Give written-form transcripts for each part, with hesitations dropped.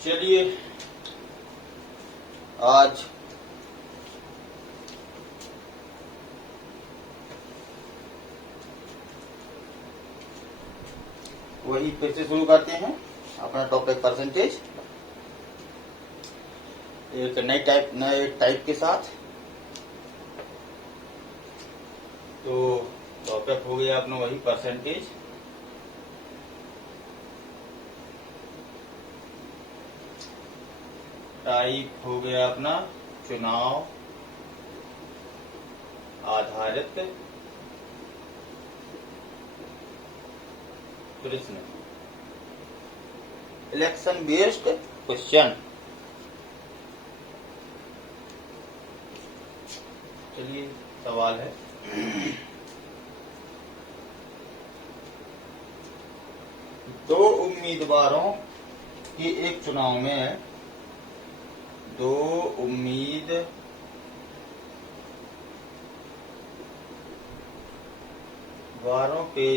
चलिए आज वही फिर से शुरू करते हैं अपना टॉपिक परसेंटेज, एक नए टाइप के साथ। तो टॉपिक हो गया अपना वही परसेंटेज। टाइप हो गया अपना चुनाव आधारित प्रश्न, इलेक्शन बेस्ड क्वेश्चन। चलिए सवाल है, दो उम्मीदवारों के एक चुनाव में दो उम्मीदवारों के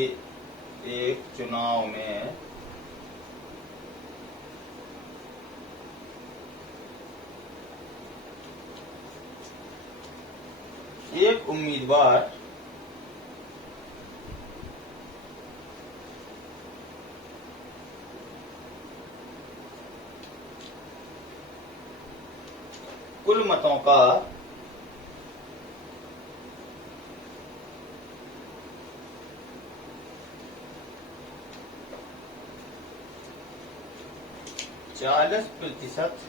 एक चुनाव में एक उम्मीदवार कुल मतों का 40%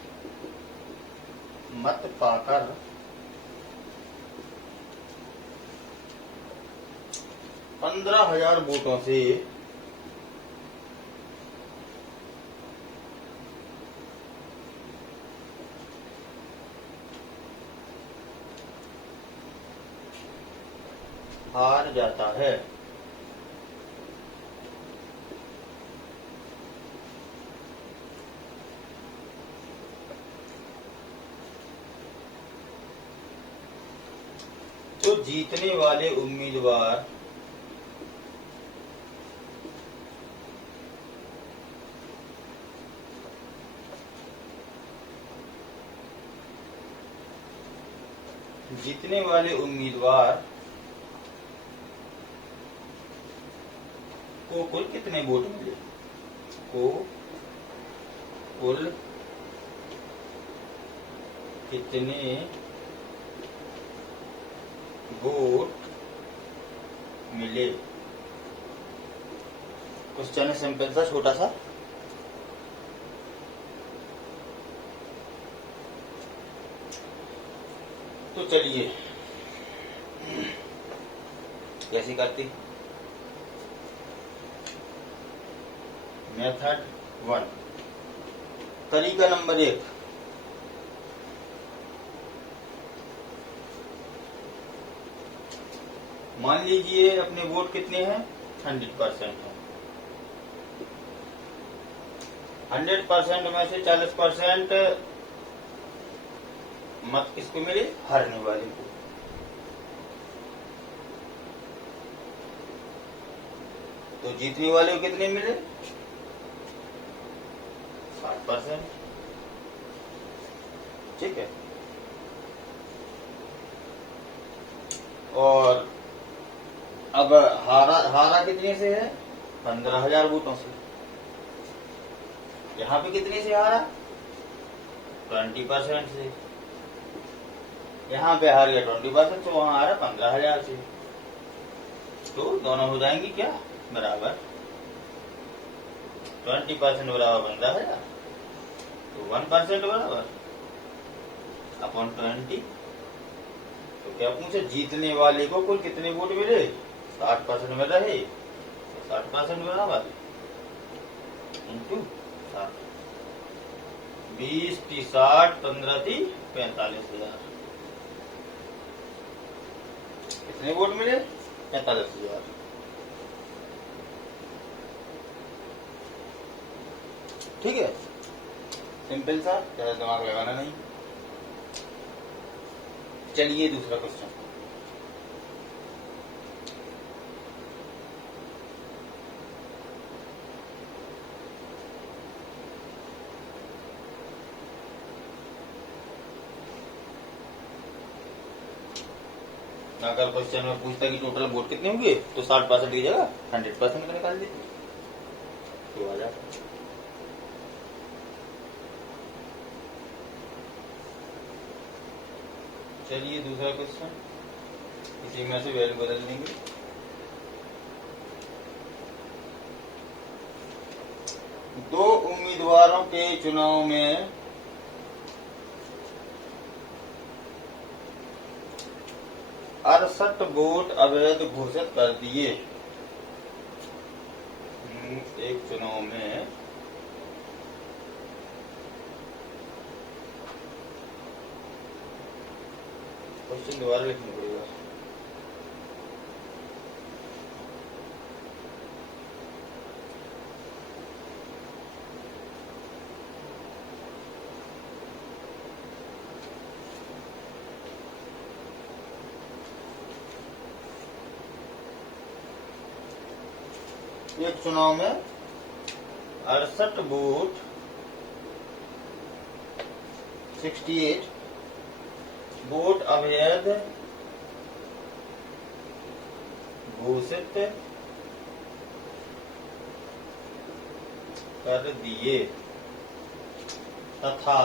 मत पाकर 15,000 वोटों से हार जाता है। तो जीतने वाले उम्मीदवार को कुल कितने वोट मिले, को कुल कितने वोट मिले। क्वेश्चन है सिंपल सा, छोटा सा। तो चलिए कैसी करती। मेथड 1, तरीका नंबर 1, मान लीजिए अपने वोट कितने हैं, 100% है। 100% में से 40% मत किसको मिले, हारने वाले को। तो जीतने वाले को कितने मिले, 60%। ठीक है। और अब हारा कितने से है, 15,000 वोटों से। यहाँ पे कितने से हारा, 20% से। यहाँ पे हार गया 20% से, वहां हारा 15,000 से। तो दोनों हो जाएंगी क्या, बराबर। 20% बराबर 15,000, तो 1% बराबर अपॉन 20। तो क्या पूछे, जीतने वाले को कुल कितने वोट मिले, 60% में रहे, तो 60% बराबर इंटू 60। 20 × 60, 15 × 45,000। कितने वोट मिले, 45,000। ठीक है, सिंपल सा, ज्यादा दिमाग लगाना नहीं। चलिए दूसरा क्वेश्चन। अगर क्वेश्चन में पूछता कि टोटल वोट कितने होंगे तो 60% की जगह 100% का निकाल देते तो आ जाता। चलिए दूसरा क्वेश्चन, इसी में से वैल्यू बदल देंगे। दो उम्मीदवारों के चुनाव में 68 वोट अवैध घोषित कर दिए। एक चुनाव में क्वेश्चन दोबारा लिखना पड़ेगा। एक चुनाव में 68 वोट 68 वोट अवैध घोषित कर दिए तथा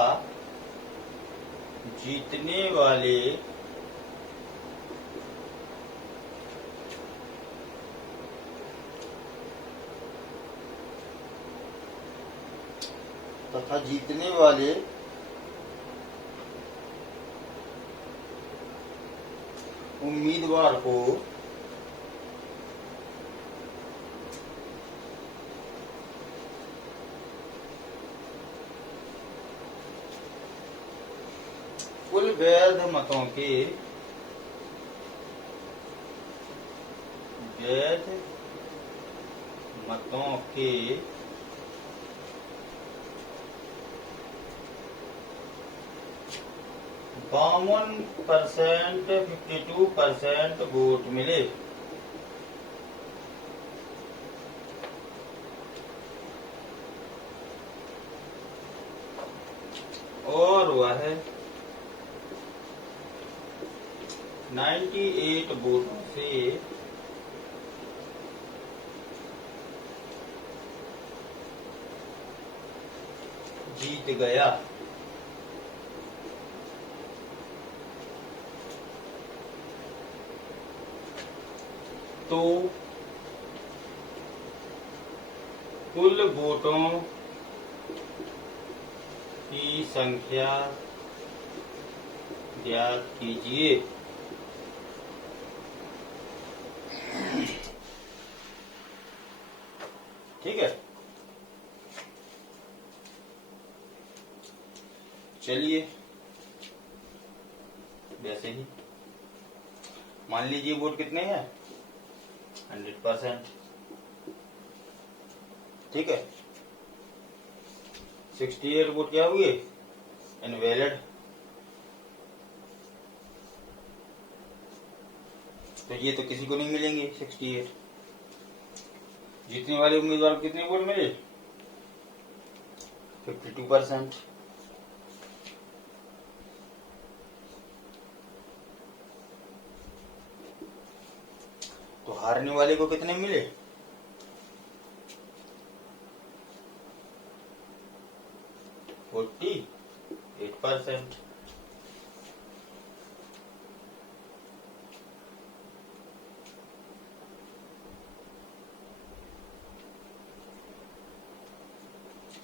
जीतने वाले उम्मीदवार को कुल वैध मतों के बावन 52% वोट मिले। और वह 98 वोटों से जीत गया। तो कुल वोटों की संख्या ज्ञात कीजिए। ठीक है, चलिए वैसे ही मान लीजिए वोट कितने हैं 100%। ठीक है, 68 वोट क्या हुए इनवैलिड। तो ये तो किसी को नहीं मिलेंगे 68। जीतने वाले उम्मीदवार को कितने वोट मिले 52%। तो हारने वाले को कितने मिले 48%।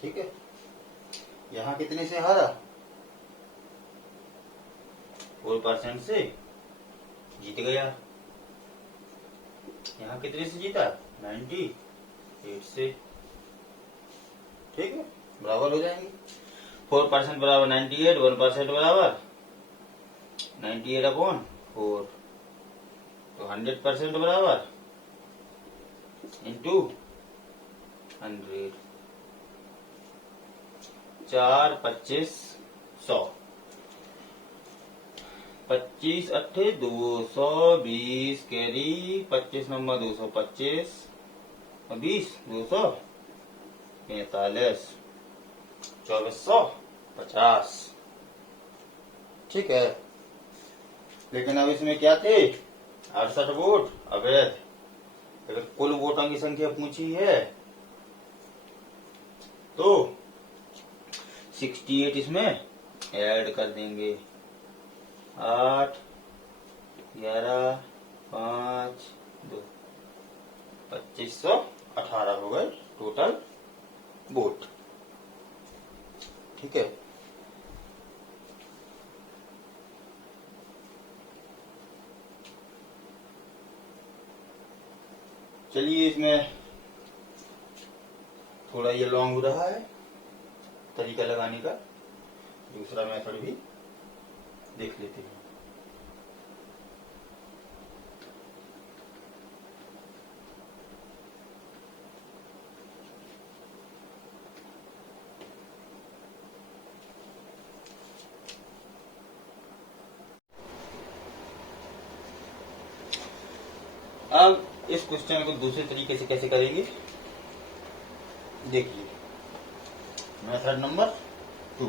ठीक है, यहां कितने से हारा 4% से जीत गया। यहाँ कितने से जीता 98 से। ठीक है, बराबर हो जाएंगे। 4% बराबर 98, 1% बराबर 98/4। तो 100% बराबर इंटू 100। 4 25 100। 25 अट्ठे 220 कैरी 25 नंबर 225 और 20 245 2450। ठीक है, लेकिन अब इसमें क्या थे 68 वोट अवैध। अगर कुल वोटों की संख्या पूछी है तो 68 इसमें ऐड कर देंगे। 8, 11, 5, 2, 2518 हो गए टोटल वोट। ठीक है। चलिए इसमें थोड़ा ये लॉन्ग रहा है तरीका लगाने का, दूसरा मेथड भी देख लेते हैं। अब इस क्वेश्चन को दूसरे तरीके से कैसे करेंगे देखिए। मेथड नंबर 2,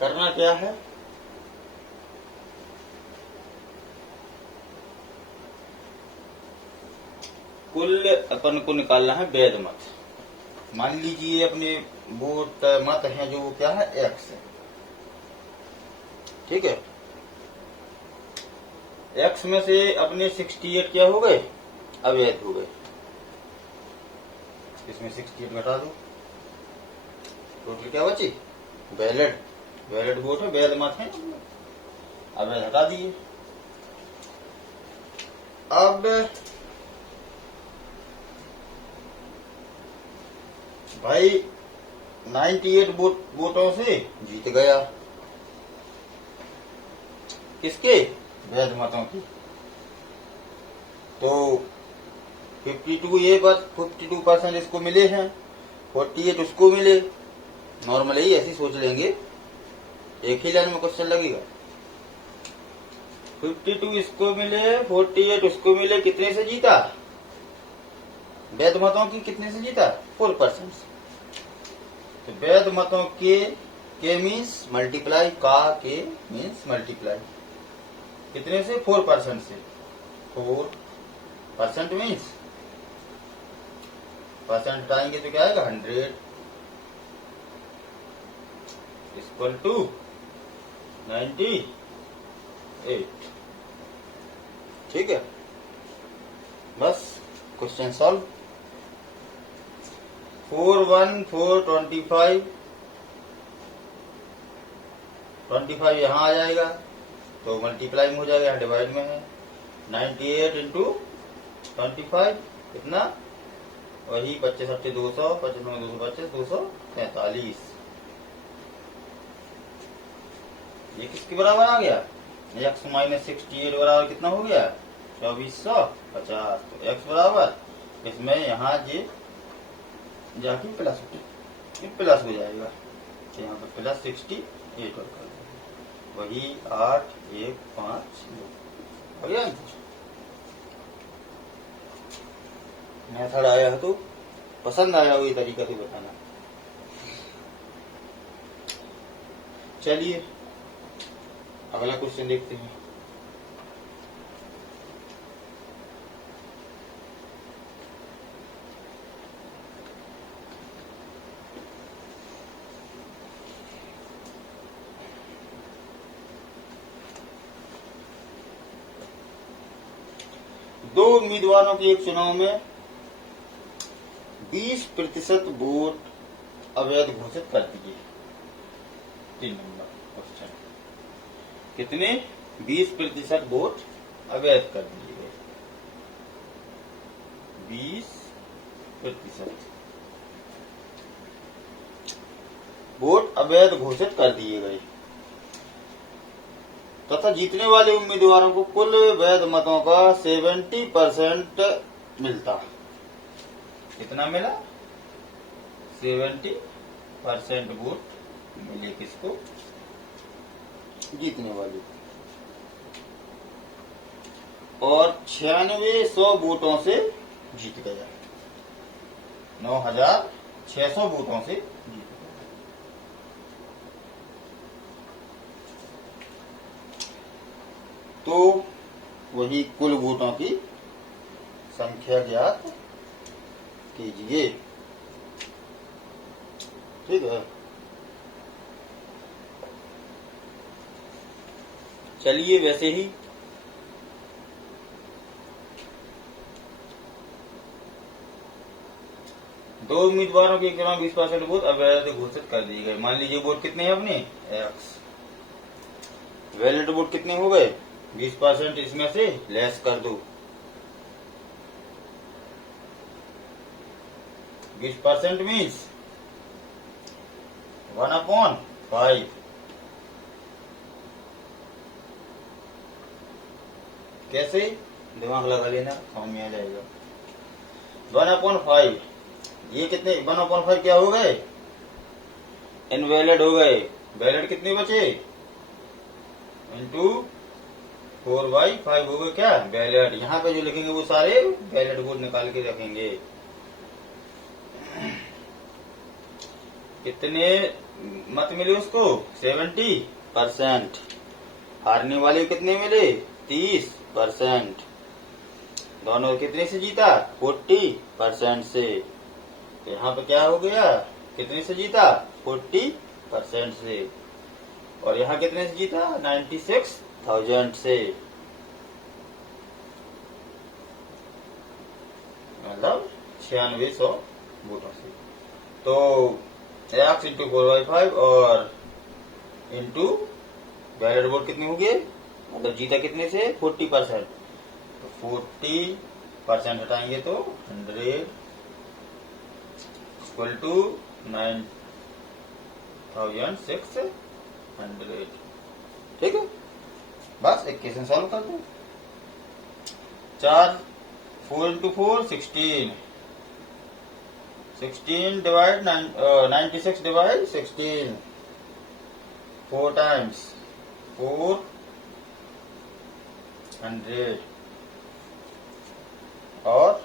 करना क्या है, कुल अपन को निकालना है वैध मत। मान लीजिए अपने वोट मत है जो क्या है एक्स है। ठीक है। एक्स में से अपने 68 क्या हो गए अवैध हो गए। इसमें 68 घटा दो, टोटल क्या बची वैलिड। वैलिड वोट है, वैध मत है, अवैध हटा दिए। अब भाई 98 वोटों से जीत गया, किसके वैध मतों की। तो 52% इसको मिले हैं, 48 उसको मिले। नॉर्मली ऐसी सोच लेंगे, एक ही लाइन में क्वेश्चन लगेगा। 52 इसको मिले, 48 उसको मिले, कितने से जीता वैध मतों की, कितने से जीता 4% से। तो वैध मतों के मीन्स मल्टीप्लाई, का के मीन्स मल्टीप्लाई, कितने से 4% से। 4% मीन्स परसेंट हटाएंगे तो क्या आएगा 100 इक्वल टू 98। ठीक है, बस क्वेश्चन सॉल्व। 4 1 4 25, 25 यहाँ आ जाएगा तो मल्टीप्लाई में हो जाएगा, यहाँ डिवाइड में है। 98 इंटू 25 कितना, वही 25 8 200, 25 225, 243। ये किसके बराबर आ गया, x माइनस 68 बराबर कितना हो गया 2450। तो x बराबर इसमें यहाँ ये जाके प्लस हो जाएगा, तो यहाँ पर प्लस 68 और कर देंगे, वही 8 1 5 2 हो गया। मेथड आया है तो पसंद आया हो ये तरीका तो बताना। चलिए अगला क्वेश्चन देखते हैं। दो उम्मीदवारों के एक चुनाव में 20% वोट अवैध घोषित कर दिए। 3 नंबर क्वेश्चन, कितने 20% वोट अवैध कर दिए गए। 20% वोट अवैध घोषित कर दिए गए तथा जीतने वाले उम्मीदवारों को कुल वैध मतों का 70% मिलता। कितना मिला 70% वोट मिले किसको, जीतने वाले को, और 9600 वोटों से जीत गया। 9000 600 वोटों से जीत गया। तो वही कुल वोटों की संख्या ज्ञात कीजिए। ठीक है, चलिए वैसे ही दो उम्मीदवारों के चुनाव 20% वोट अवैध घोषित कर दिए गए। मान लीजिए वोट कितने हैं अपने एक्स, वैलिड वोट कितने हो गए 20%, इसमें से लेस कर दो 20% मीन्स 1/5। कैसे, दिमाग लगा लेना, समझ में आ जाएगा। 1/5, ये कितने 1/5 क्या हो गए, इनवैलिड हो गए। वैलिड कितने बचे, इंटू 4/5 हो गए क्या वैलिड। यहाँ पे जो लिखेंगे वो सारे वैलिड वोट निकाल के रखेंगे। कितने मत मिले उसको 70%। हारने वाले कितने मिले 30%। दोनों कितने से जीता 40% से। तो यहाँ पे क्या हो गया, कितने से जीता 40% से, और यहाँ कितने से जीता 96,000 से, मतलब 9600 वोटों से। तो x इंटू 4/5 और इंटू वैलिड वोट कितने हो गए, मतलब जीता कितने से 40%। तो 40% हटाएंगे तो 100 इक्वल टू 9,600। ठीक है, बस इक्वेशन सॉल्व कर दो। 4 इंटू 4 16, 16 डिवाइड 96 डिवाइड 16, 4 टाइम्स 400 और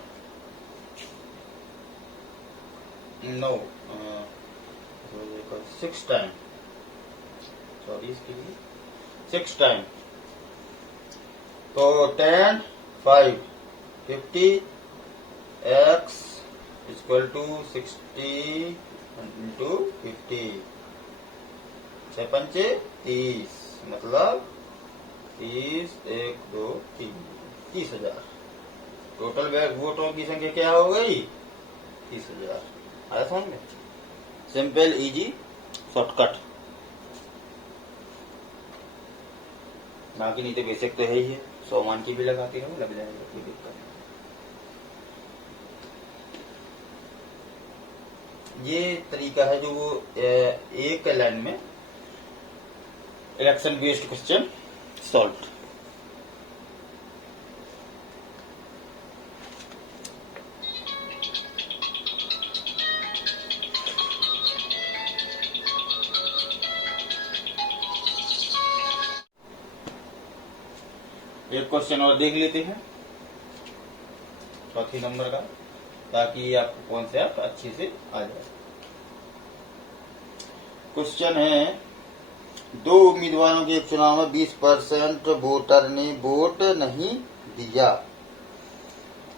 नो 6 टाइम, सॉरी इसके लिए 6 टाइम। तो 10 5 50 x इक्वल टू 60 इंटू 50, 6 पंचे 30, मतलब 30 1 2 3 30,000। टोटल वोटों की संख्या क्या हो गई 30,000। आया समझ में, सिंपल इजी शॉर्टकट। बाकी नहीं तो बेसिक तो है ही है, 100 मान की भी लगाती रहो, लग जाएगा, कोई दिक्कत नहीं। ये तरीका है जो वो एक लाइन में इलेक्शन बेस्ड क्वेश्चन सॉल्व। एक क्वेश्चन और देख लेते हैं, चौथी नंबर का, ताकि आपको कॉन्सेप्ट अच्छे से आ जाए। क्वेश्चन है, दो उम्मीदवारों के चुनाव में 20% वोटर ने वोट नहीं दिया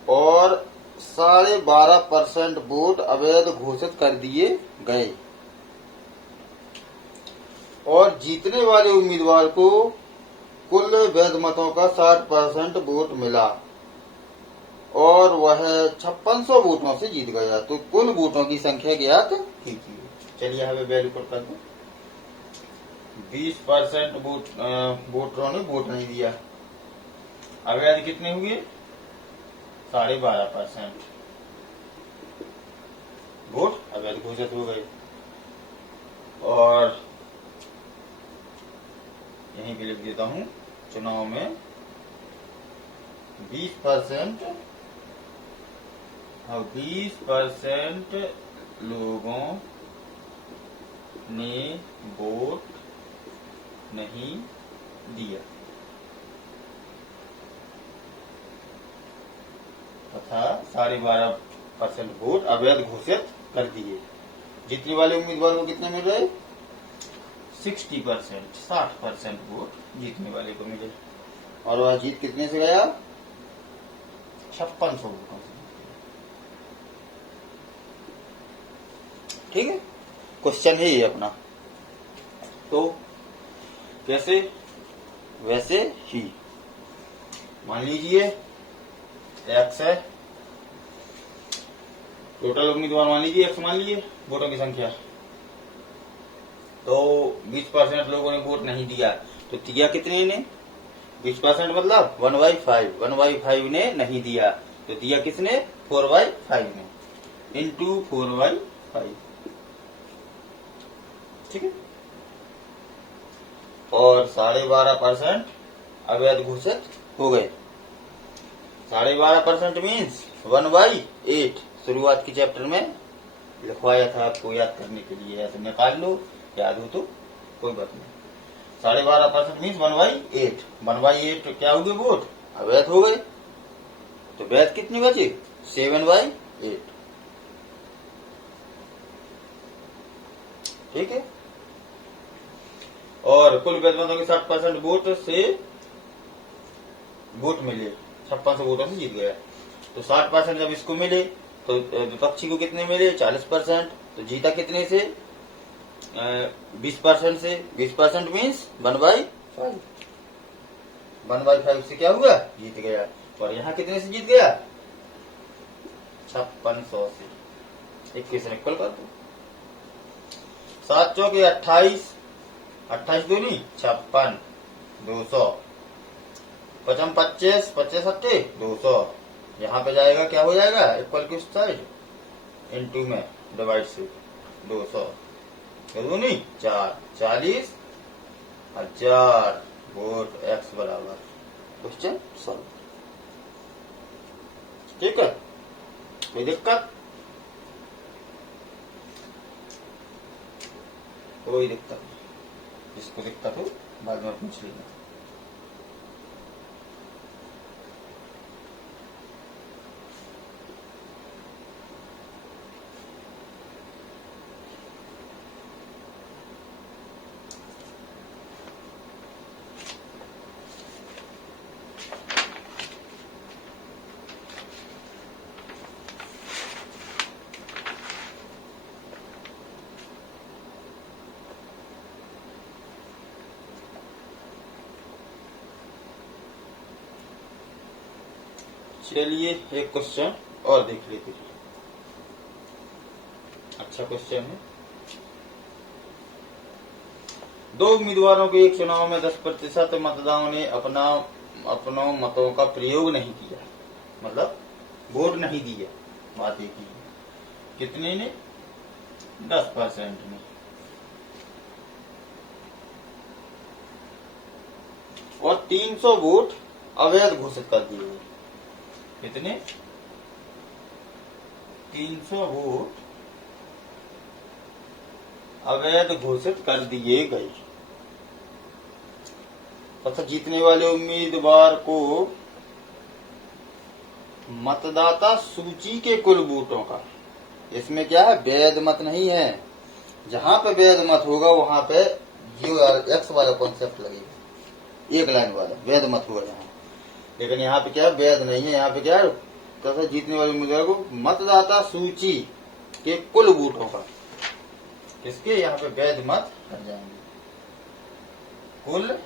और 12.5% वोट अवैध घोषित कर दिए गए, और जीतने वाले उम्मीदवार को कुल वैध मतों का 60% वोट मिला और वह 5600 वोटों से जीत गया। तो कुल वोटों की संख्या ज्ञात कीजिए। चलिए हमें वैल्यू पुट कर दो। 20% वोटरों ने वोट नहीं दिया, अवैध कितने हुए 12.5% वोट अवैध घोषित हो गए, और यहीं पे लिख देता हूं, चुनाव में 20% लोगों ने वोट नहीं दिया तथा 12.5% वोट अवैध घोषित कर दिए। जीतने वाले उम्मीदवार को कितने मिल रहे? 60%, 60% वोट जीतने वाले को मिले। और वह जीत कितने से गया? 5600 वोटों से। ठीक है, क्वेश्चन है ये अपना। तो कैसे? वैसे ही मान लीजिए एक्स है, टोटल उम्मीदवार मान लीजिए एक्स मान लीजिए, वोटों की संख्या। तो 20% लोगों ने वोट नहीं दिया, तो दिया कितने ने? 20% मतलब 1/5, 1/5 ने नहीं दिया, तो दिया किसने? 4/5 ने, इंटू 4/5। ठीक है। और 12.5% अवैध घोषित हो गए। 12.5% मीन्स 1/8। शुरुआत की चैप्टर में लिखवाया था आपको याद करने के लिए, ऐसे निकाल लो, याद हो तो कोई बात नहीं। 12.5% मीन्स 1/8। 1/8 क्या हो गए? वोट अवैध हो गए। तो वैध कितनी बचे? 7/8। ठीक है। और कुल वैध मतों के 60% वोट से वोट मिले, 5600 वोटों से जीत गया। तो 60% जब इसको मिले तो विपक्षी को कितने मिले? 40%। तो जीता कितने से? 20% से। 20% मीन्स 1/5। 1/5 से क्या हुआ? जीत गया। और यहाँ कितने से जीत गया? 5600 से। 21 इक्वल कर दो। 7 चौके 28, 28 दूनी 56, 200। 55 25, 25 सट्टे 200। यहाँ पे जाएगा, क्या हो जाएगा? इक्वल की साइड इंटू में डिवाइड से 200 दूनी 4, 40,000 वोट एक्स बराबर। Question solve. ठीक है, कोई दिक्कत? कोई दिक्कत नहीं। जिसको दिक्कत हो बाद में पूछ लेना। चलिए एक क्वेश्चन और देख लेते हैं। अच्छा क्वेश्चन है। 2 उम्मीदवारों के एक चुनाव में 10% मतदाताओं ने अपनों मतों का प्रयोग नहीं किया, मतलब वोट नहीं दिया। बात एक ही है। कितने ने? 10% ने। और 300 वोट अवैध घोषित कर दिए गए। कितने? 300 वोट अवैध घोषित कर दिए गए। तथा जीतने वाले उम्मीदवार को मतदाता सूची के कुल वोटों का, इसमें क्या है? वैध मत नहीं है। जहां पे वैध मत होगा वहां पे एक्स वाला कॉन्सेप्ट लगेगा, एक लाइन वाला वैध मत होगा यहाँ। लेकिन यहाँ पे क्या है? वैध नहीं है। यहाँ पे क्या है? तथा जीतने वाले उम्मीदवार को मतदाता सूची के कुल वोटों का, किसके? यहाँ पे वैध मत हट जाएंगे। कुल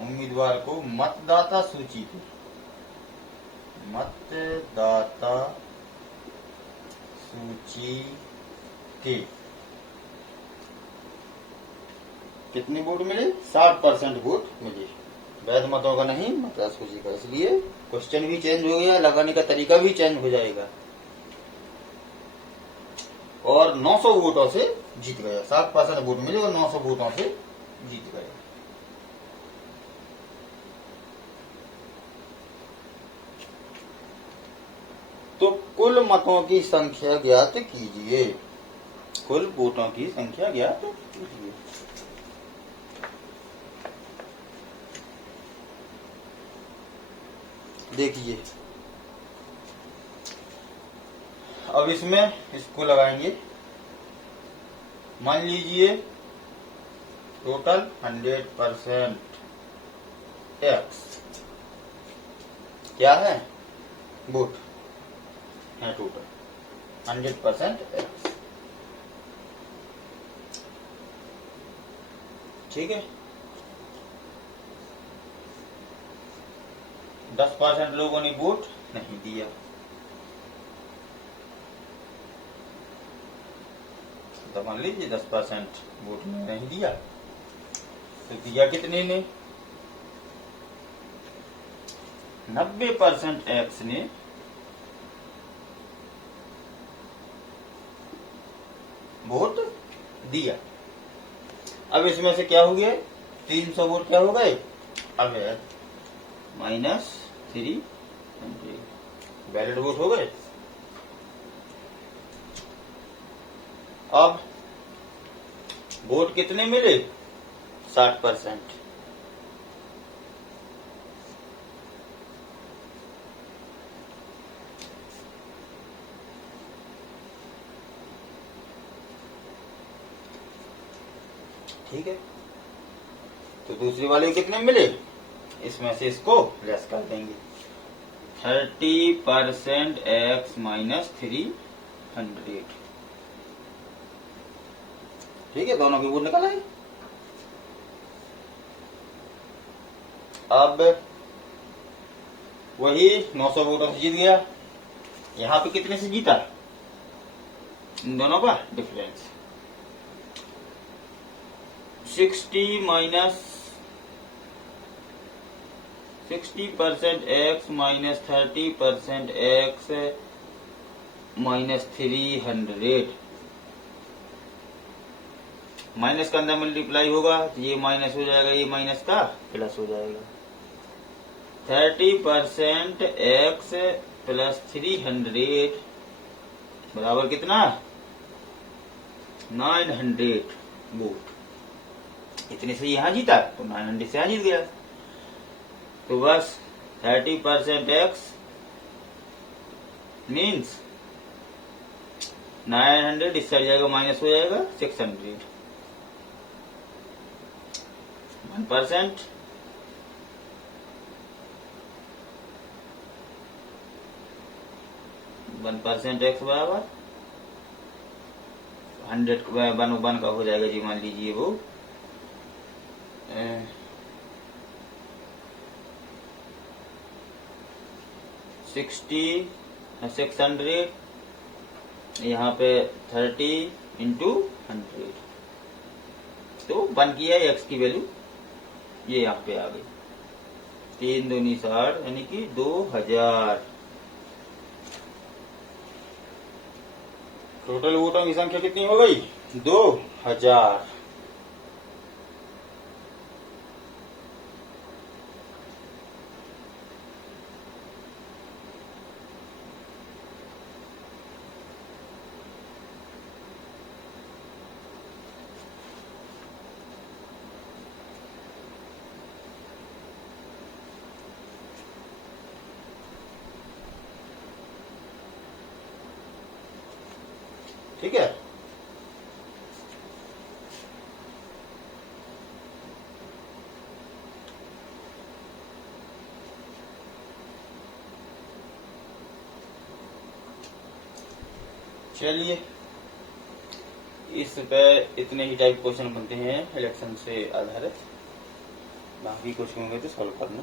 उम्मीदवार को मतदाता सूची के, मतदाता सूची के कितने वोट मिले? 60% वोट मिले। वैध मतों का नहीं, मतदाता सूची का। इसलिए क्वेश्चन भी चेंज हो गया, लगाने का तरीका भी चेंज हो जाएगा। और 900 वोटों से जीत गया। 60% वोट मिले और 900 वोटों से जीत गया। तो कुल मतों की संख्या ज्ञात कीजिए। कुल वोटों की संख्या ज्ञात कीजिए। देखिए अब इसमें इसको लगाएंगे। मान लीजिए टोटल 100% एक्स क्या है, बूट है टोटल 100% एक्स। ठीक है, 10% लोगों ने वोट नहीं दिया, तो मान लीजिए 10% वोट नहीं दिया, तो दिया कितने ने, 90% एक्स ने वोट दिया। अब इसमें से क्या हो गया, 300 वोट क्या हो गए, अब -300 वैलिड वोट हो गए। अब वोट कितने मिले, 60%। ठीक है, तो दूसरी वाले कितने मिले, इसमें से इसको लेस कर देंगे, 30% एक्स -300। ठीक है, दोनों की वोट निकल आई। अब वही 900 वोटों से जीत गया, यहां पे कितने से जीता, इन दोनों का डिफरेंस 60% एक्स -30% एक्स -300। माइनस का अंदर मल्टीप्लाई होगा तो ये माइनस हो जाएगा, ये माइनस का प्लस हो जाएगा। 30% एक्स +300 बराबर कितना, 900 वोट। इतने से यहां जीता तो 900 से यहां जीत गया। तो बस 30% एक्स मीन्स 900, इस साइड जाएगा माइनस हो जाएगा 600। 1% एक्स बराबर 100 1 का हो जाएगा जी, मान लीजिए वो 600, यहाँ पे 30 × 100, तो 1 की है एक्स की वैल्यू, ये यहाँ पे आ गई 3 दूनी 60 यानी कि 2000। टोटल वोटों की संख्या कितनी हो गई, 2000। ठीक है, चलिए इस पे इतने ही टाइप क्वेश्चन बनते हैं इलेक्शन से आधारित, बाकी कुछ होंगे तो सॉल्व करना।